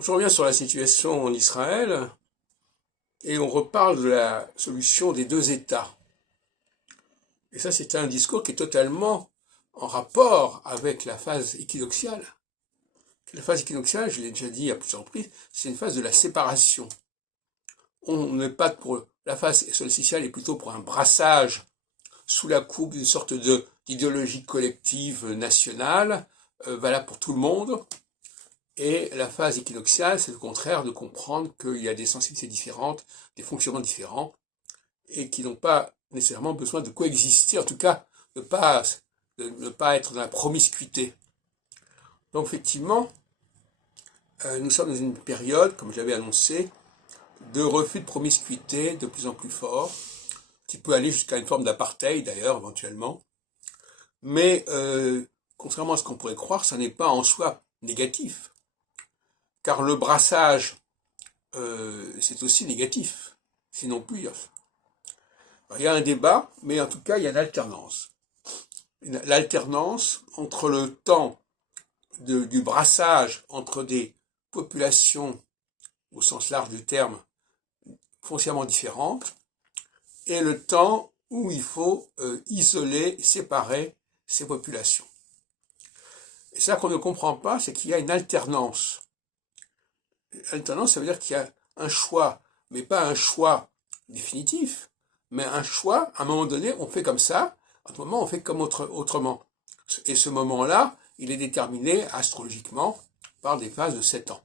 Je reviens sur la situation en Israël et on reparle de la solution des deux États. Et ça, c'est un discours qui est totalement en rapport avec la phase équinoxiale. La phase équinoxiale, je l'ai déjà dit à plusieurs reprises, c'est une phase de la séparation. On n'est pas pour la phase solsticiale est plutôt pour un brassage sous la coupe d'une sorte d'idéologie collective nationale, valable pour tout le monde. Et la phase équinoxiale, c'est le contraire de comprendre qu'il y a des sensibilités différentes, des fonctionnements différents, et qui n'ont pas nécessairement besoin de coexister, en tout cas de ne pas être dans la promiscuité. Donc effectivement, nous sommes dans une période, comme je l'avais annoncé, de refus de promiscuité de plus en plus fort, qui peut aller jusqu'à une forme d'apartheid d'ailleurs éventuellement. Mais contrairement à ce qu'on pourrait croire, ça n'est pas en soi négatif, car le brassage, c'est aussi négatif, sinon pire. Alors, il y a un débat, mais en tout cas, il y a une alternance. L'alternance entre le temps du brassage entre des populations, au sens large du terme, foncièrement différentes, et le temps où il faut isoler, séparer ces populations. Et ça qu'on ne comprend pas, c'est qu'il y a une alternance. Alternance, ça veut dire qu'il y a un choix, mais pas un choix définitif, mais un choix, à un moment donné, on fait comme ça, à un moment, on fait comme autrement. Et ce moment-là, il est déterminé astrologiquement par des phases de 7 ans.